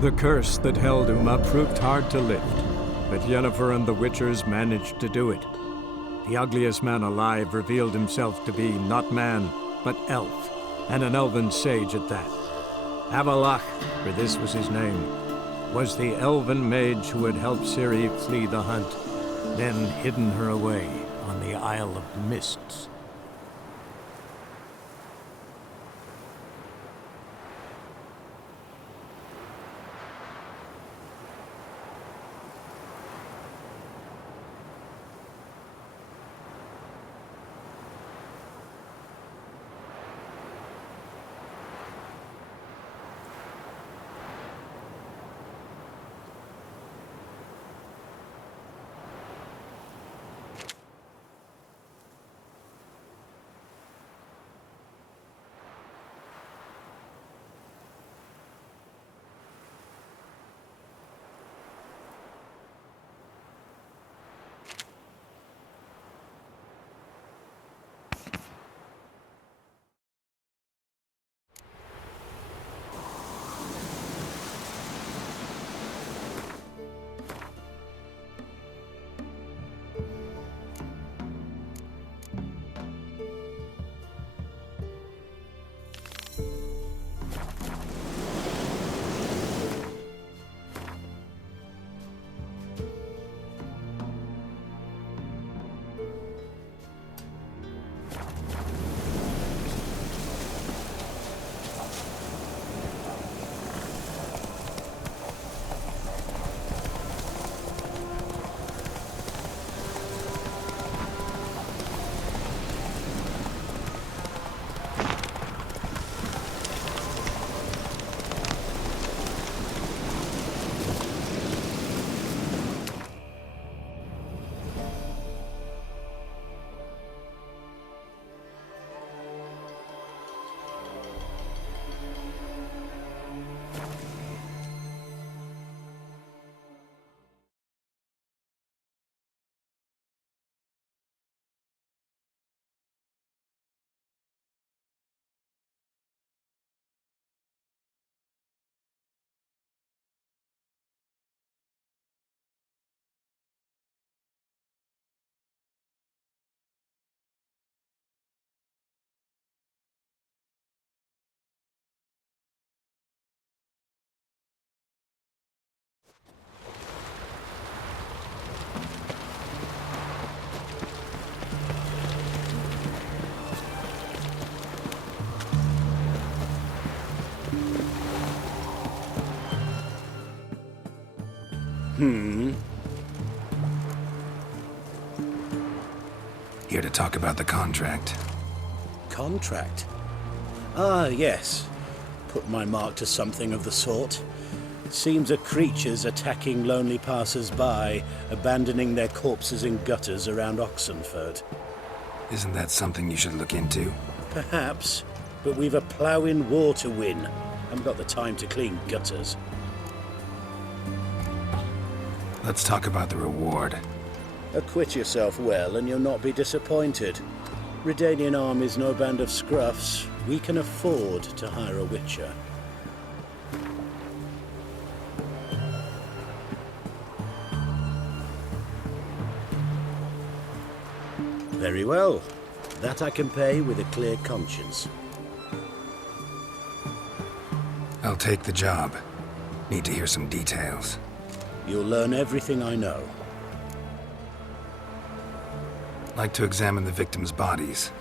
The curse that held Uma proved hard to lift, but Yennefer and the Witchers managed to do it. The ugliest man alive revealed himself to be not man, but elf, and an elven sage at that. Avalach, for this was his name, was the elven mage who had helped Ciri flee the hunt, then hidden her away on the Isle of Mists. Here to talk about the contract. Contract? Ah, yes. Put my mark to something of the sort. Seems a creature's attacking lonely passers-by, abandoning their corpses in gutters around Oxenford. Isn't that something you should look into? Perhaps, but we've a ploughing war to win. Haven't got the time to clean gutters. Let's talk about the reward. Acquit yourself well and you'll not be disappointed. Redanian army's no band of scruffs. We can afford to hire a witcher. Very well. That I can pay with a clear conscience. I'll take the job. Need to hear some details. You'll learn everything I know. Like to examine the victims' bodies.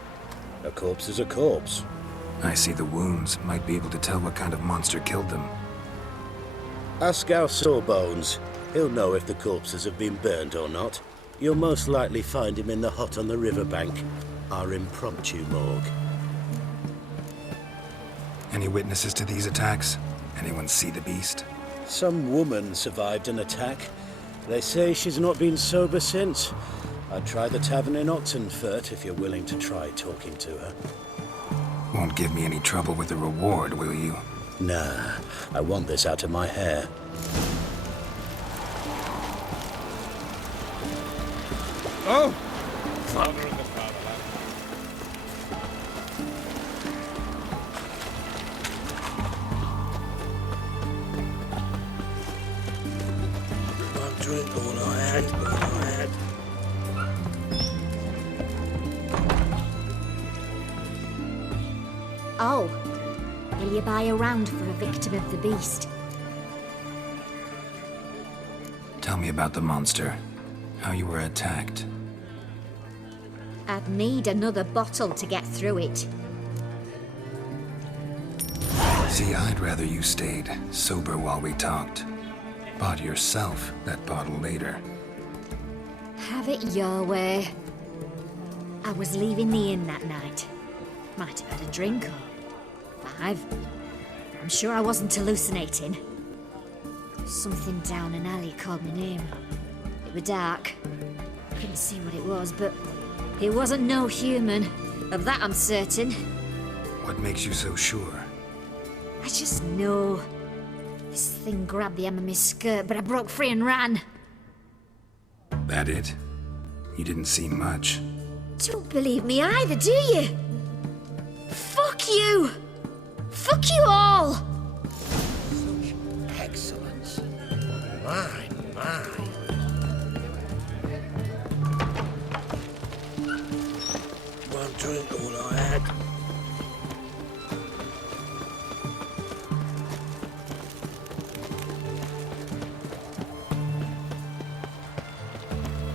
A corpse is a corpse. I see the wounds. Might be able to tell what kind of monster killed them. Ask our Sawbones. He'll know if the corpses have been burned or not. You'll most likely find him in the hut on the riverbank. Our impromptu morgue. Any witnesses to these attacks? Anyone see the beast? Some woman survived an attack. They say she's not been sober since. I'd try the tavern in Oxenfurt if you're willing to try talking to her. Won't give me any trouble with the reward, will you? Nah, I want this out of my hair. Oh! Father of the fatherland. drink, all I had. Oh, will you buy a round for a victim of the beast? Tell me about the monster. How you were attacked. I'd need another bottle to get through it. See, I'd rather you stayed sober while we talked. Bought yourself that bottle later. Have it your way. I was leaving the inn that night. Might have had a drink or 5. I'm sure I wasn't hallucinating. Something down an alley called my name. It was dark. Couldn't see what it was, but it wasn't no human. Of that I'm certain. What makes you so sure? I just know. This thing grabbed the hem of my skirt, but I broke free and ran. That it? You didn't see much. Don't believe me either, do you? Fuck you! Fuck you all! Such excellence. My. One drink, all I had.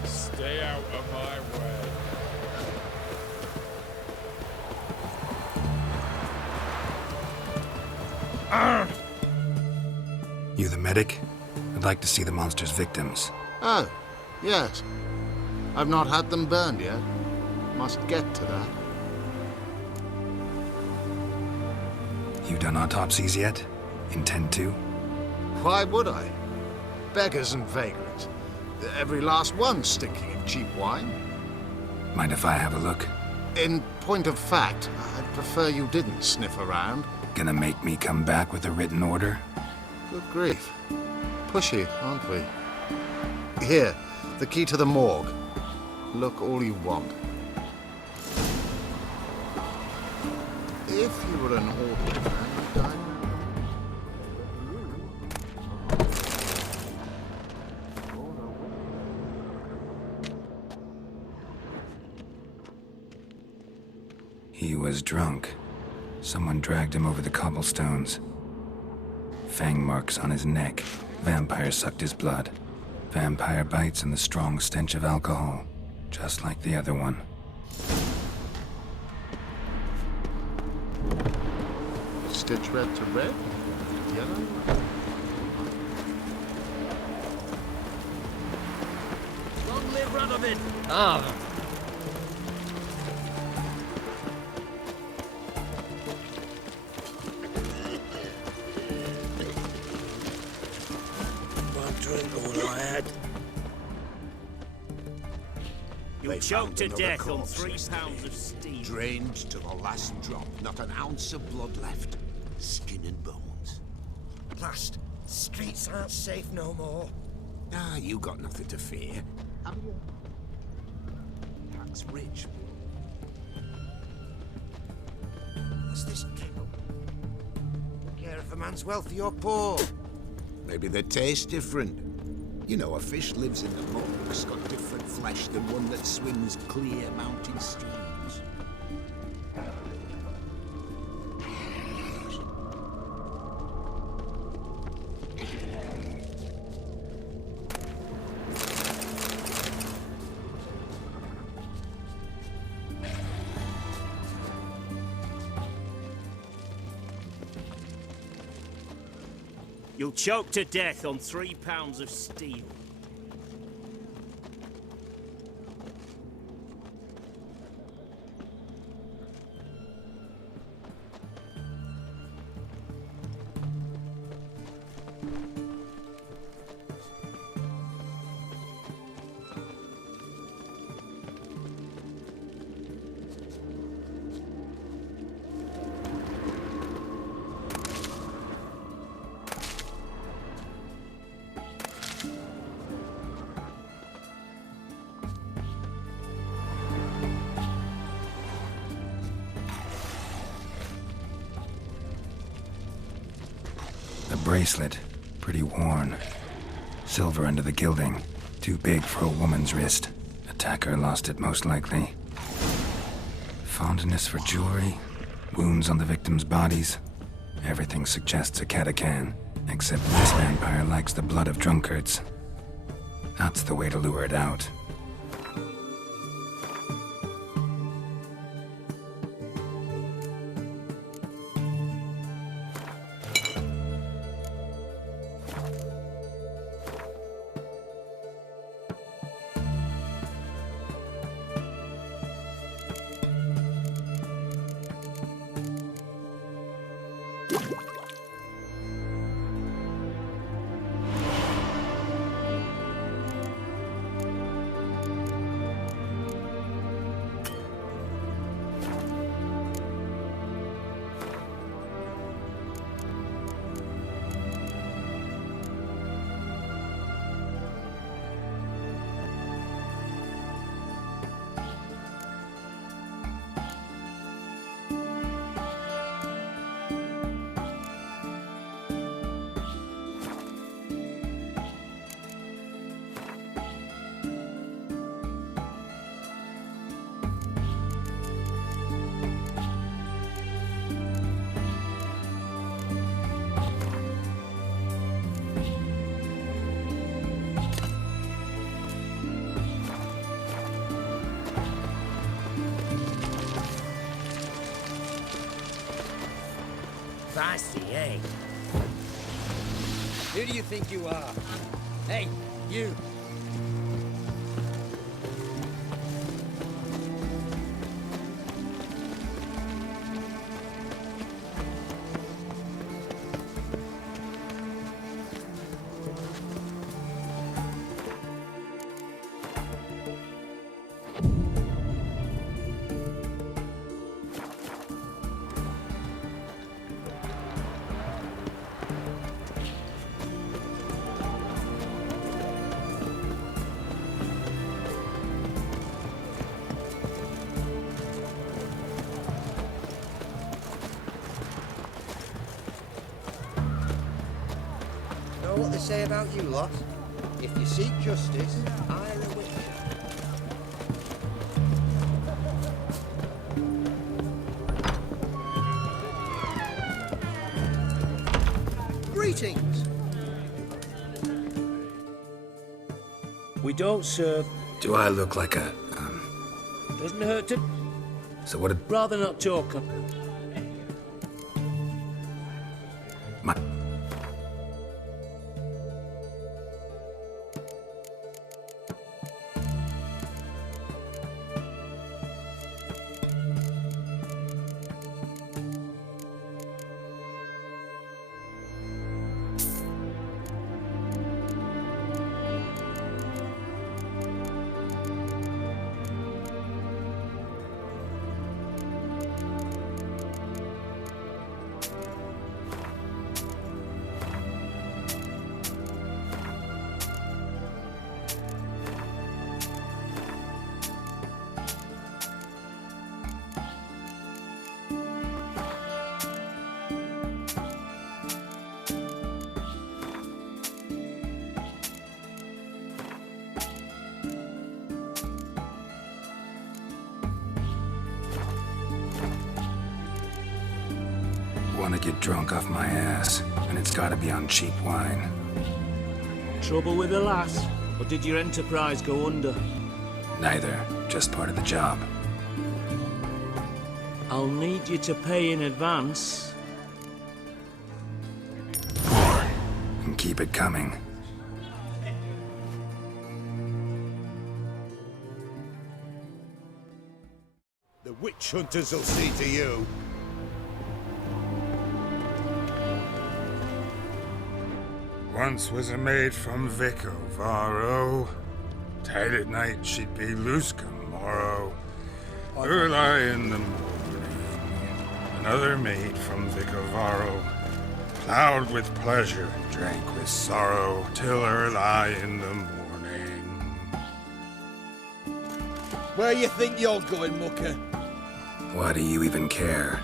Stay out of my way. You the medic? I'd like to see the monster's victims. Oh, yes. I've not had them burned yet. Must get to that. You done autopsies yet? Intend to? Why would I? Beggars and vagrants. Every last one stinking of cheap wine. Mind if I have a look? In point of fact, I'd prefer you didn't sniff around. Gonna make me come back with a written order? Good grief. Pushy, aren't we? Here, the key to the morgue. Look all you want. If you were an ordinary man, you'd die. He was drunk. Someone dragged him over the cobblestones. Fang marks on his neck. Vampire sucked his blood. Vampire bites and the strong stench of alcohol. Just like the other one. Stitch red to red, yellow. Long live Radovid! Ah, One drink, all I had. You choked to death on 3 pounds of steam. Drained to the last drop, not an ounce of blood left. Skin and bones. Blast, streets aren't safe no more. Ah, you got nothing to fear. Have you? Tax rich. What's this kettle? Care if a man's wealthy or poor. Maybe they taste different. You know, a fish lives in the mud, it's got different flesh than one that swims clear mountain streams. You'll choke to death on 3 pounds of steel. The bracelet, pretty worn. Silver under the gilding. Too big for a woman's wrist. Attacker lost it, most likely. Fondness for jewelry. Wounds on the victims' bodies. Everything suggests a catacan. Except this vampire likes the blood of drunkards. That's the way to lure it out. Feisty, eh? Who do you think you are? Hey, you! Know what they say about you lot? If you seek justice, hire a witch. Greetings! We don't serve. Do I look like a, Doesn't hurt to So what did... rather not talk. My... Want to get drunk off my ass, and it's gotta be on cheap wine. Trouble with the lass? Or did your enterprise go under? Neither, just part of the job. I'll need you to pay in advance. Pour, and keep it coming. The witch hunters will see to you. Once was a maid from Vico, Varro. Tight at night she'd be loose come morrow. Early in the morning, another maid from Vico, Varro. Plowed with pleasure and drank with sorrow, till early in the morning. Where you think you're going, mucker? Why do you even care?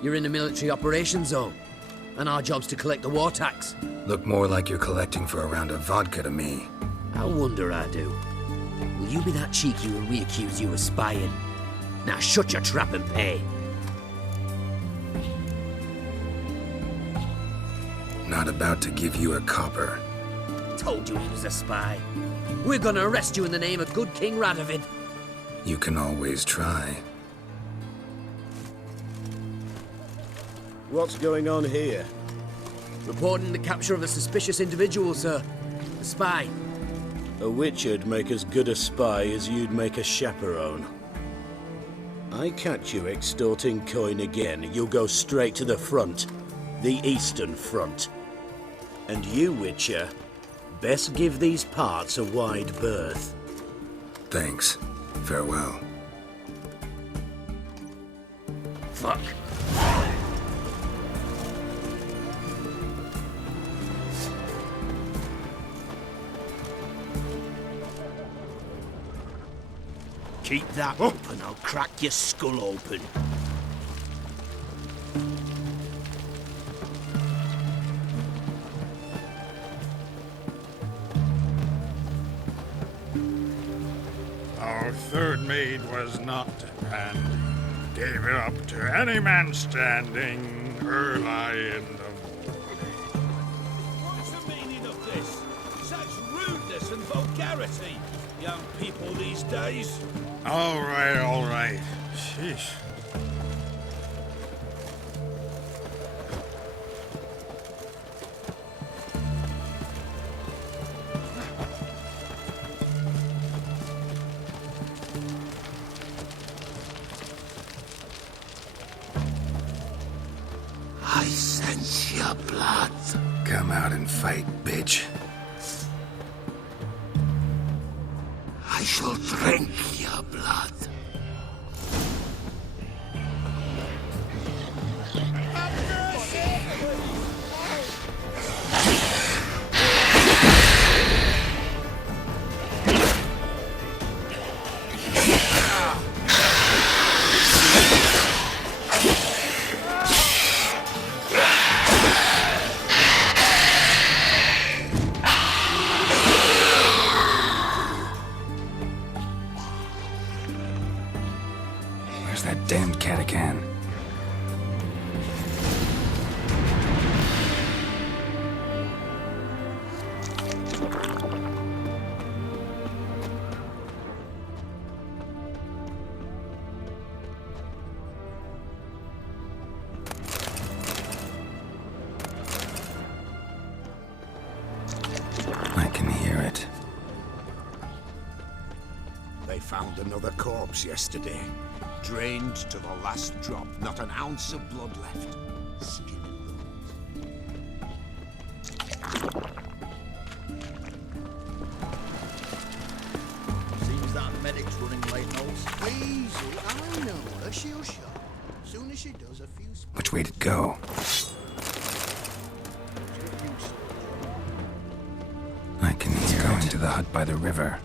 You're in the military operations zone. And our job's to collect the war tax. Look more like you're collecting for a round of vodka to me. I wonder I do. Will you be that cheeky when we accuse you of spying? Now shut your trap and pay. Not about to give you a copper. Told you he was a spy. We're gonna arrest you in the name of good King Radovid. You can always try. What's going on here? Reporting the capture of a suspicious individual, sir. A spy. A witcher'd make as good a spy as you'd make a chaperone. I catch you extorting coin again, you'll go straight to the front. The Eastern Front. And you, Witcher, best give these parts a wide berth. Thanks. Farewell. Fuck. Keep that up and I'll crack your skull open. Our third maid was not handy. Gave it up to any man standing early in the morning. What's the meaning of this? Such rudeness and vulgarity, young people these days. All right, all right. Sheesh. I sense your blood. Come out and fight, bitch. I shall drink your blood. Where's that damned catachan? I can hear it. They found another corpse yesterday. Drained to the last drop, not an ounce of blood left. Skin and bones. Seems that medic's running late, Knowles. Easy, I know her. She'll show. Soon as she does, a few... Which way to go? I can hear it. Going to the hut by the river.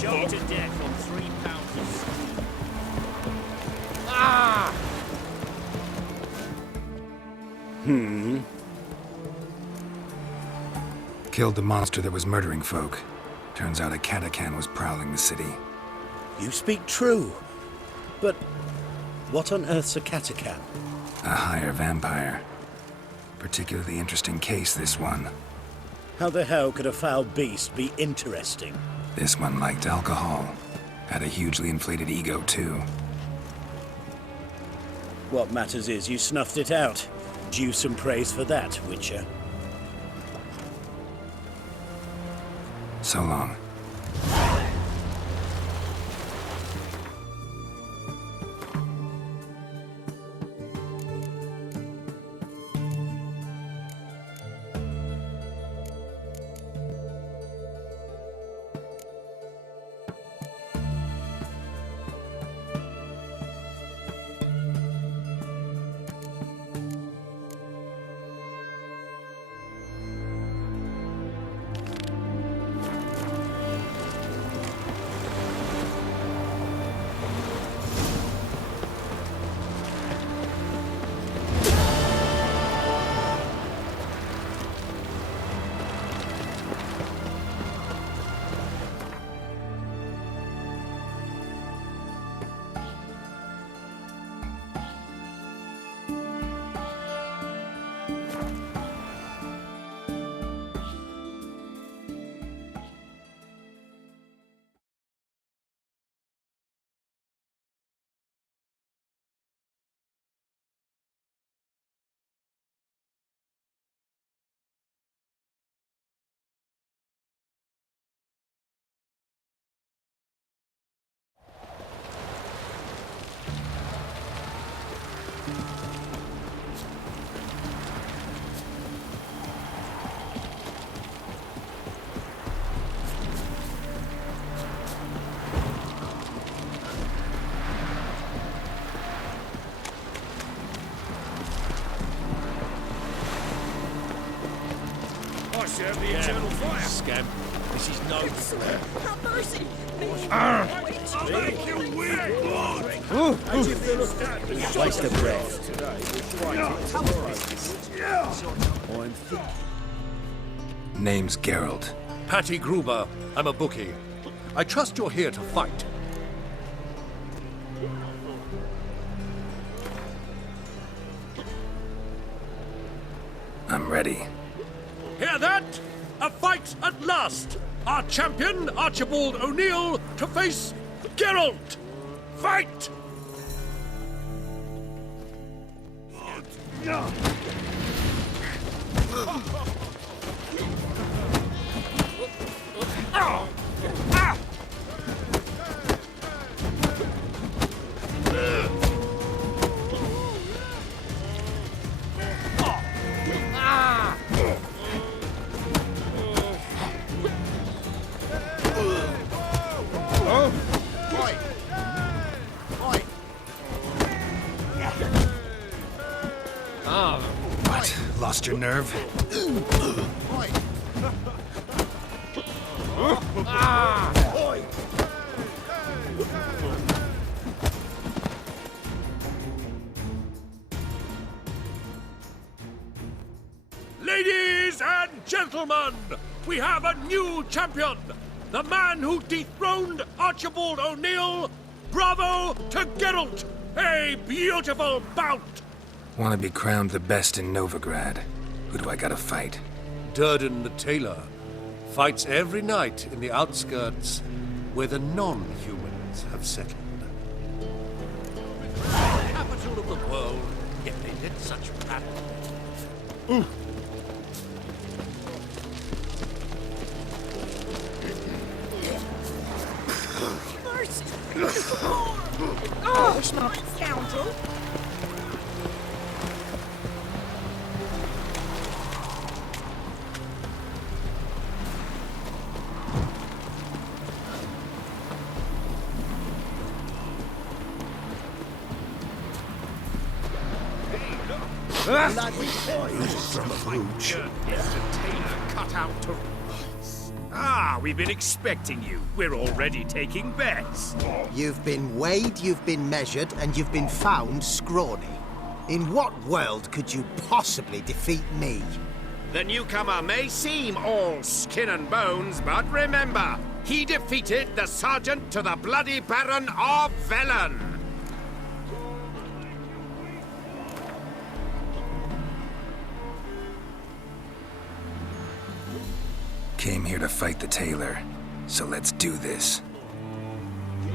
choked to death on 3 pounds of steel. Ah! Killed the monster that was murdering folk. Turns out a catacan was prowling the city. You speak true. But what on earth's a catacan? A higher vampire. Particularly interesting case, this one. How the hell could a foul beast be interesting? This one liked alcohol. Had a hugely inflated ego, too. What matters is you snuffed it out. Due some praise for that, Witcher. So long. I serve the eternal fire. Scam. This is no threat. Have mercy! Make your weak blood! Waste of breath. Name's Geralt. Patty Gruber. I'm a bookie. I trust you're here to fight. I'm ready. Hear that? A fight at last! Our champion, Archibald O'Neill, to face Geralt! Fight! What? Lost your nerve? Ladies and gentlemen, we have a new champion! The man who dethroned Archibald O'Neill! Bravo to Geralt! A beautiful bout! Want to be crowned the best in Novigrad. Who do I gotta fight? Durden the Tailor fights every night in the outskirts where the non-humans have settled. Capital of the world, yet they did such battle. Mercy! Oh, my scoundrel! From a brooch. Tailor cut out to... Ah, we've been expecting you. We're already taking bets. You've been weighed, you've been measured, and you've been found scrawny. In what world could you possibly defeat me? The newcomer may seem all skin and bones, but remember, he defeated the Sergeant to the Bloody Baron of Velen. Came here to fight the tailor, so let's do this.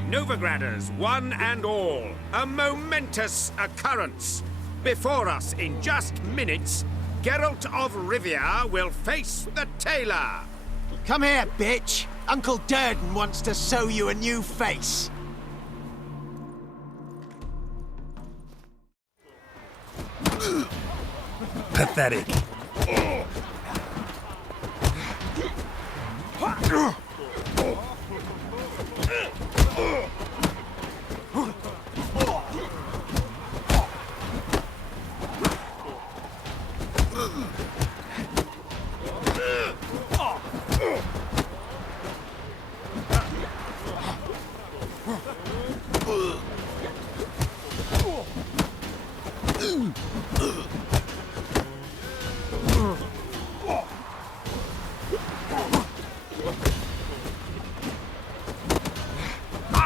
Novigraders, one and all, a momentous occurrence. Before us, in just minutes, Geralt of Rivia will face the tailor. Come here, bitch! Uncle Durden wants to sew you a new face. Pathetic.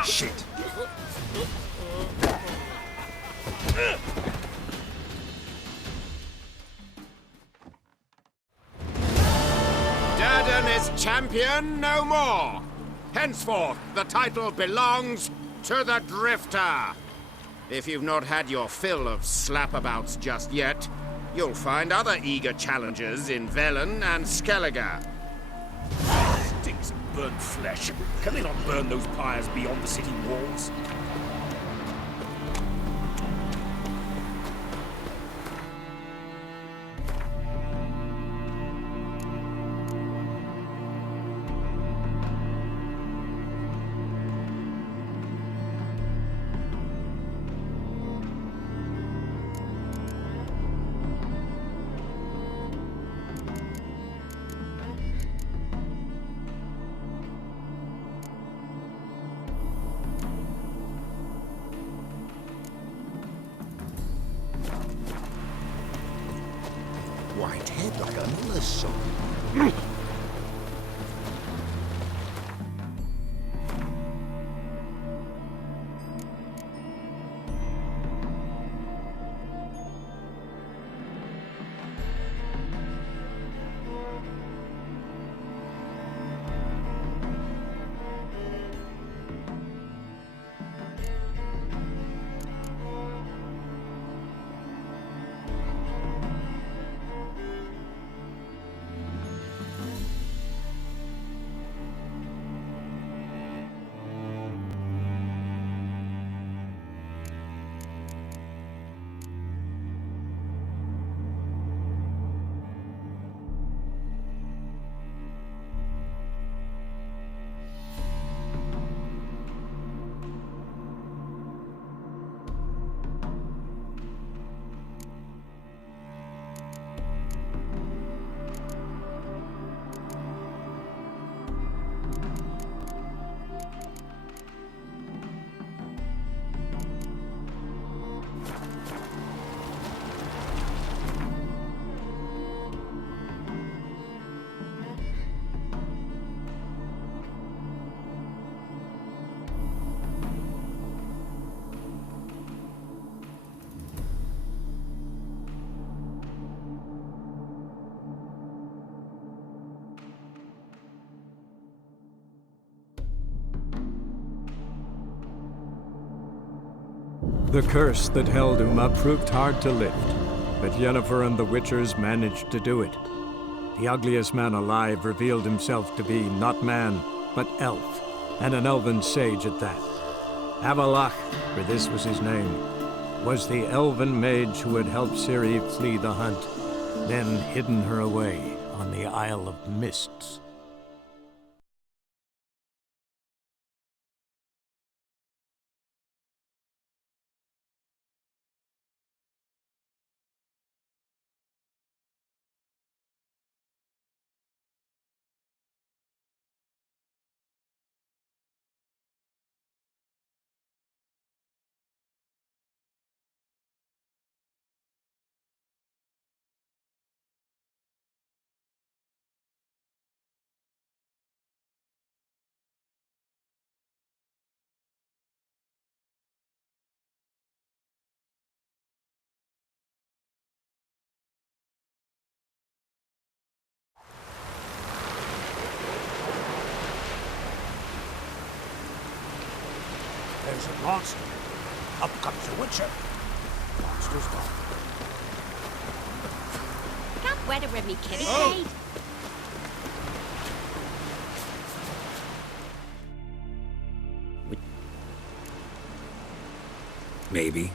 Shit. Durden is champion no more. Henceforth, the title belongs to the Drifter. If you've not had your fill of slapabouts just yet, you'll find other eager challengers in Velen and Skellige. Stinks of burnt flesh. Can they not burn those pyres beyond the city walls? White head like a miller's son. The curse that held Uma proved hard to lift, but Yennefer and the Witchers managed to do it. The ugliest man alive revealed himself to be not man, but elf, and an elven sage at that. Avalach, for this was his name, was the elven mage who had helped Ciri flee the hunt, then hidden her away on the Isle of Mists. there's a monster. Up comes the Witcher. Monster's gone. Can't weather with me kitty Oh. Kate. Maybe.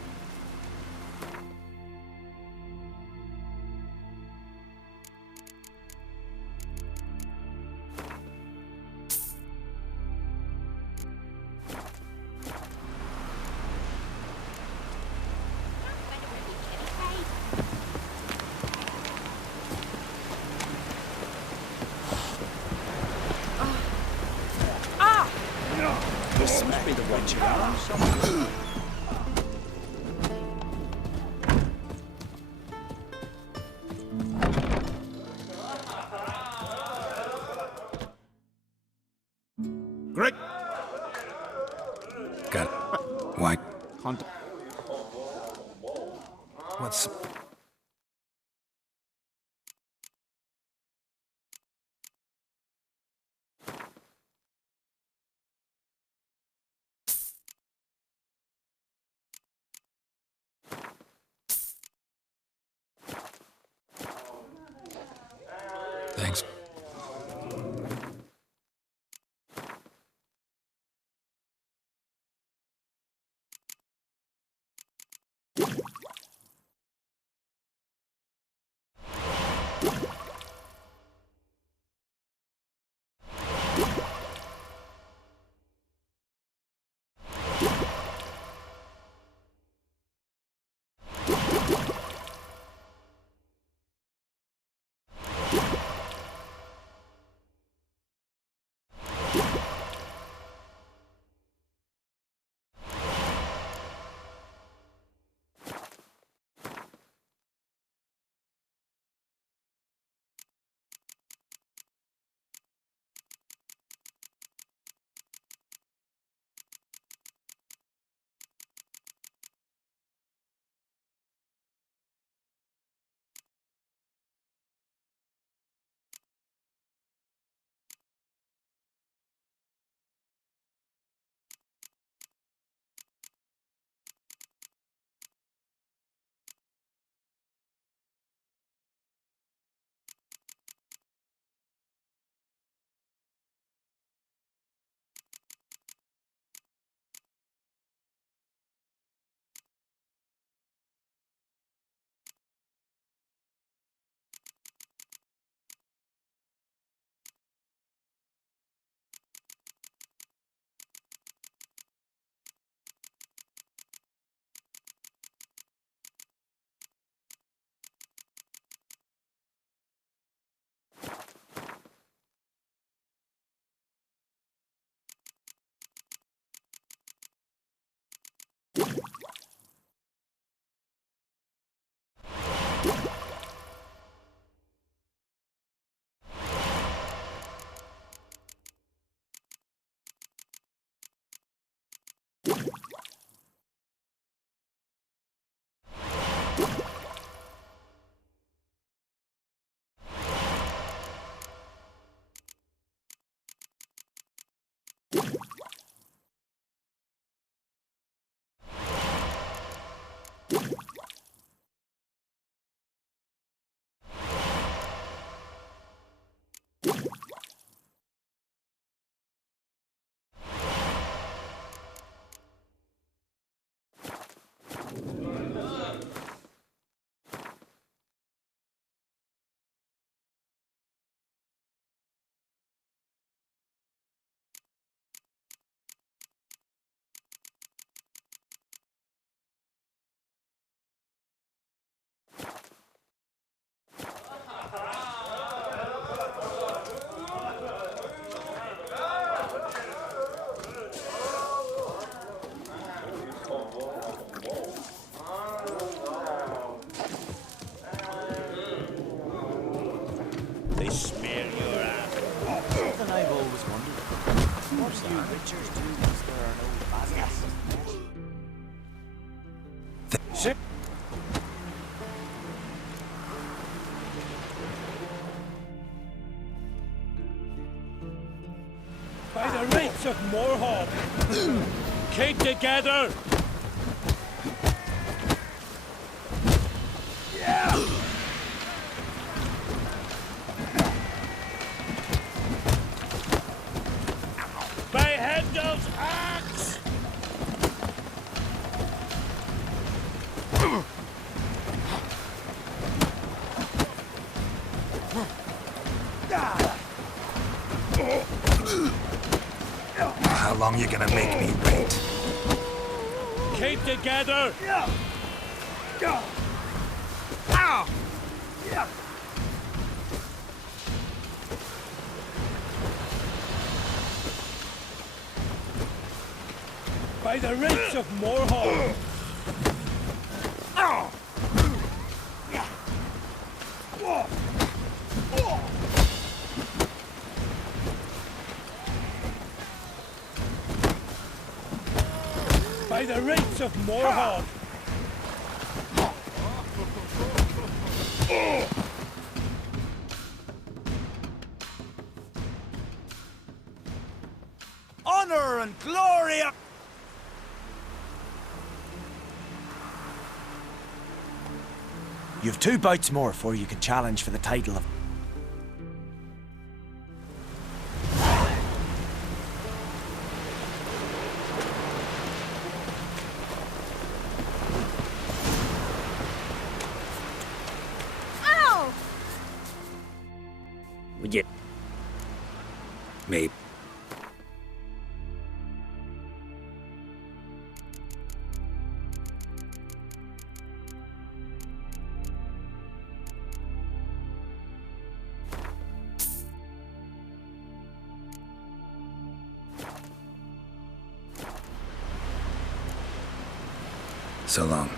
This must be the Witcher. Great. Got it. Why? Hunt. What's... Thanks. They smear your ass. Something I've always wondered. What do you Richards do once there are no badasses? By the rates of Moorhawk! Keep together! By Hendel's axe! How long you gonna make me wait? Keep together! By the roots of Moorhall! By the roots of Moorhall! Honor and glory! You've 2 bouts more before you can challenge for the title of... Ow! Would you... Maybe. So long.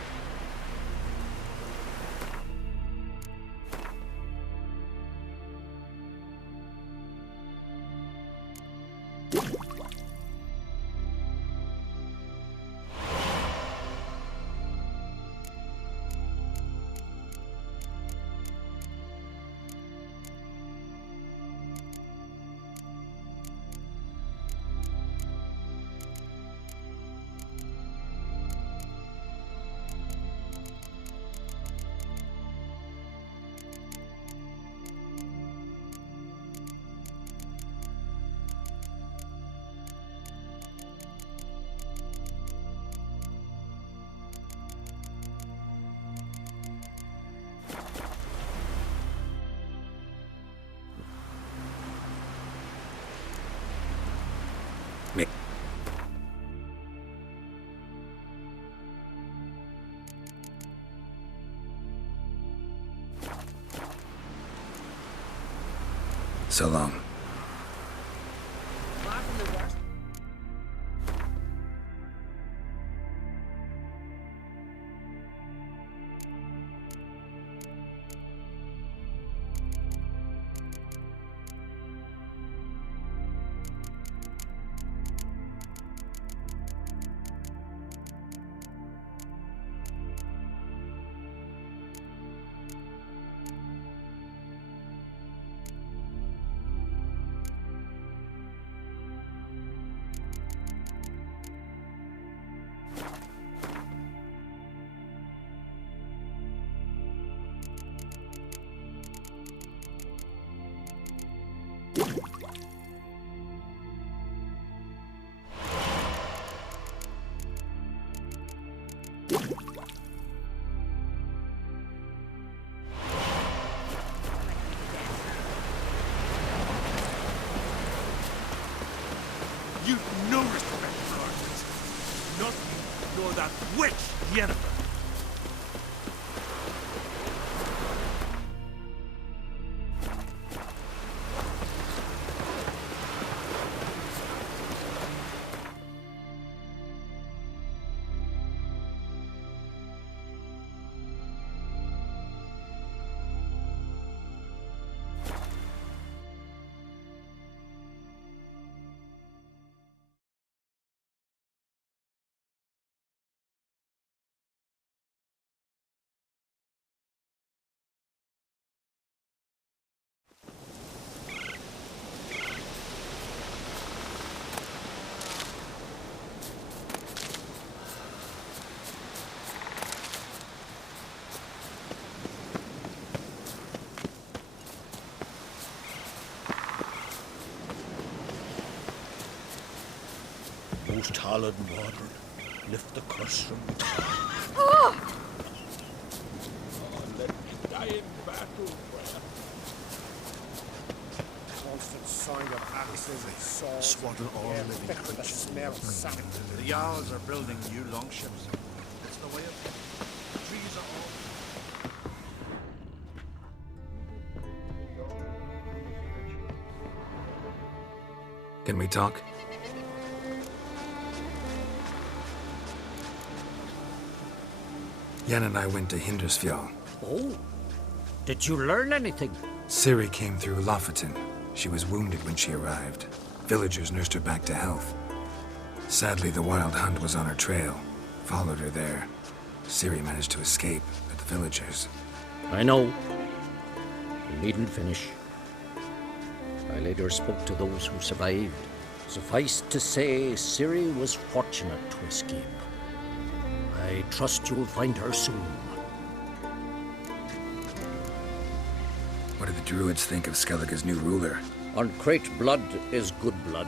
So long. You've no respect for archers. Not you, nor that witch, Yennefer. Most hallowed water, lift the curse from me. Oh! Let me die in battle, brother. Constant sound of axes and saws. Swaddle all living The creatures. smell of salmon. The Jarls are building new longships. It's the way of the trees are all. Can we talk? Yen and I went to Hindersfjall. Oh, did you learn anything? Ciri came through Lofoten. She was wounded when she arrived. Villagers nursed her back to health. Sadly, the Wild Hunt was on her trail. Followed her there. Ciri managed to escape, but the villagers... I know. You needn't finish. I later spoke to those who survived. Suffice to say, Ciri was fortunate to escape. I trust you'll find her soon. What do the Druids think of Skellige's new ruler? Uncrate blood is good blood.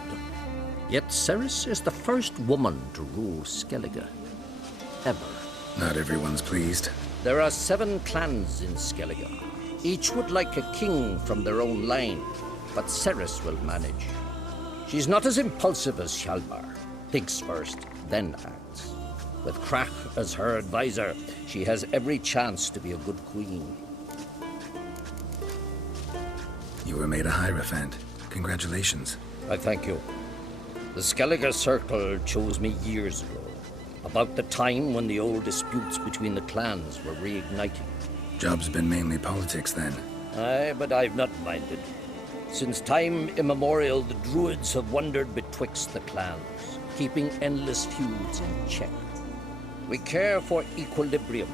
Yet Ceres is the first woman to rule Skellige. Ever. Not everyone's pleased. There are 7 clans in Skellige. Each would like a king from their own line, but Ceres will manage. She's not as impulsive as Hjalmar. Thinks first, then acts. With Krach as her advisor, she has every chance to be a good queen. You were made a Hierophant. Congratulations. I thank you. The Skellige Circle chose me years ago, about the time when the old disputes between the clans were reigniting. Job's been mainly politics then. Aye, but I've not minded. Since time immemorial, the Druids have wandered betwixt the clans, keeping endless feuds in check. We care for equilibrium,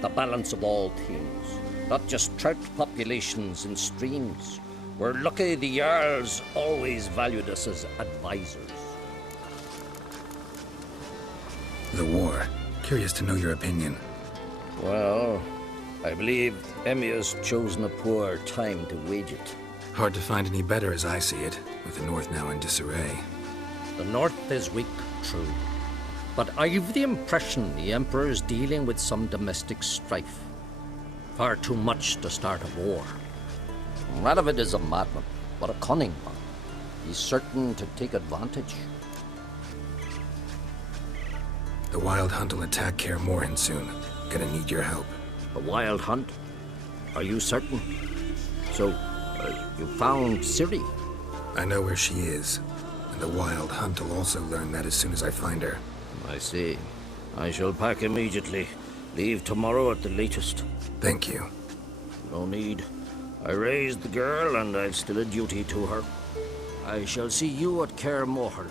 the balance of all things, not just trout populations and streams. We're lucky the Jarls always valued us as advisors. The war. Curious to know your opinion. Well, I believe Emmir's chosen a poor time to wage it. Hard to find any better as I see it, with the North now in disarray. The North is weak, true. But I've the impression the Emperor is dealing with some domestic strife. Far too much to start a war. Radovid is a madman, but a cunning one. He's certain to take advantage. The Wild Hunt will attack Kaer Morhen soon. Gonna need your help. The Wild Hunt? Are you certain? So, you found Ciri? I know where she is. And the Wild Hunt will also learn that as soon as I find her. I see. I shall pack immediately. Leave tomorrow at the latest. Thank you. No need. I raised the girl, and I've still a duty to her. I shall see you at Kaer Morhen.